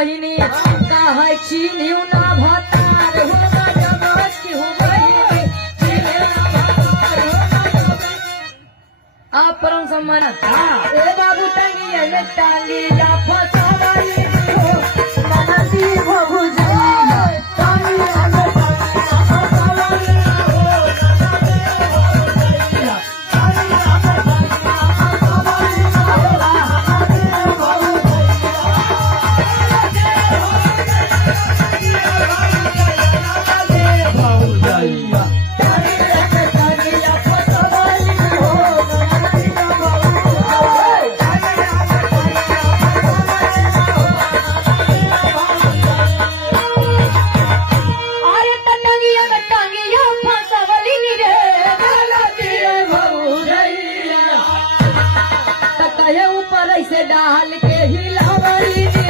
बहिनी काहे चीनियो ना भतार होगा जगत की हो बहिनी चीनियो ना भतार होगा जगत। आप परम सम्मान ए बाबू टंगी में टांगी या फसावाली हो मनती भगु जाई टांगी में से डाल के हिलावली हो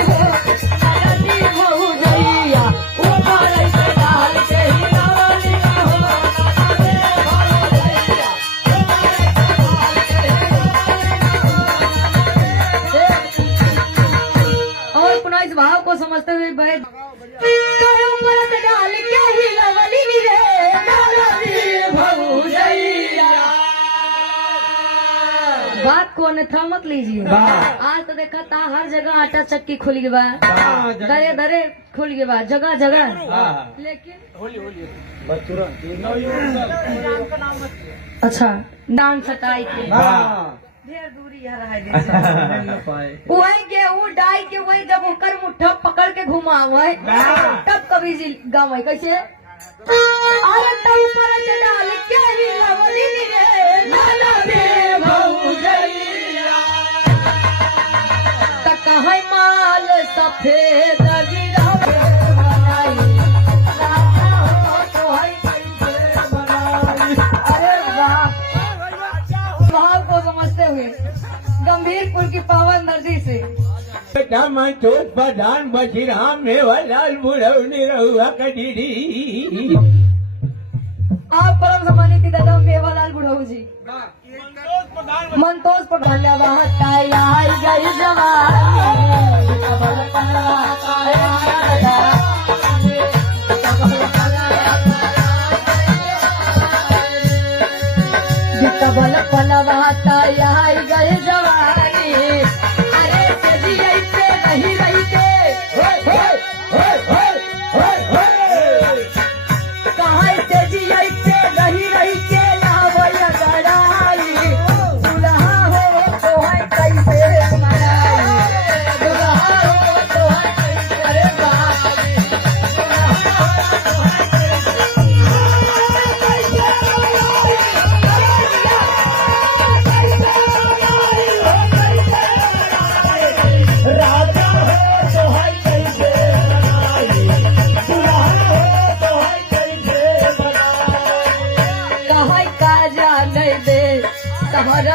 नदी हो गईया ऊपर से डाल के हिलावली हो और पुनः इस भाव को समझते हुए ऊपर से डाल के हिलावली रे नदी हो गईया। बात को अन्यथा मत लीजिए। आज तो देखा था हर जगह आटा चक्की खुल गई बा, दरे दरे खुल गई बा जगह जगह, लेकिन अच्छा डांस सटाई के ढेर दूरी वही गेहूँ डाई के वही जब ओकर मुठ्ठा पकड़ के घुमावे तब कभी गाँव कैसे अरे तब ऊपर से डाल के हिलावली रे लाला रे भौजैया तक है माल सफेद गिरावे बनाई तो है कैसे बनाई। अरे वाह भाव को समझते हुए गंभीरपुर की पावन नदी से प्रधान बशीराम मेवालाल बुढ़ौनी रहुआ कडीरी। आप परम सम्मानित दादा मेवालाल बुढ़ऊ जी मंतोष पर धन्यवाद आई गई बल पलवाता आई गई जवानी अरे सजी पे नहीं रही के कहाँ सजी पे नहीं रही के लावया गड़ाई दुल्हा हो तो है कैसे मनाई दुल्हा हो तो है कैसे अरे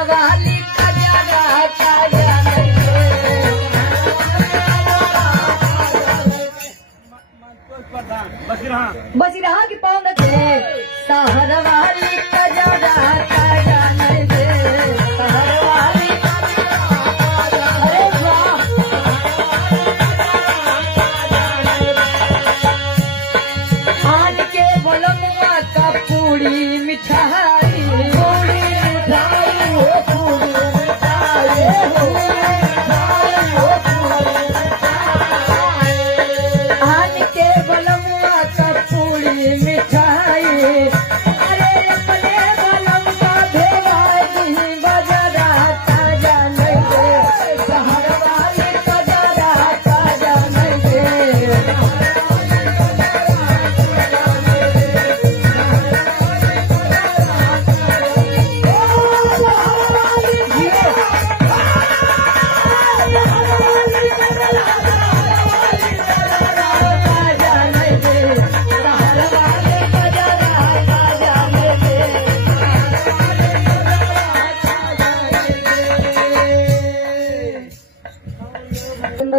वाली बसीरहा की पाँव थे सहर वाली कजरा काजा नहीं दे सहर वाली अरे वाह आज के बोलमुआ का पूरी मिठाई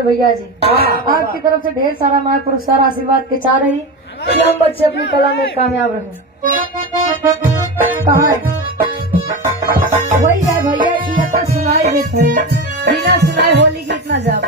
भैया जी आपकी तरफ से ढेर सारा मैं पुरस्कार आशीर्वाद के चाह रही कि हम बच्चे अपनी कला में कामयाब रहे। कहाँ वही है भैया, ये तो सुनाई देते बिना सुनाई होली गीत ना जाओ।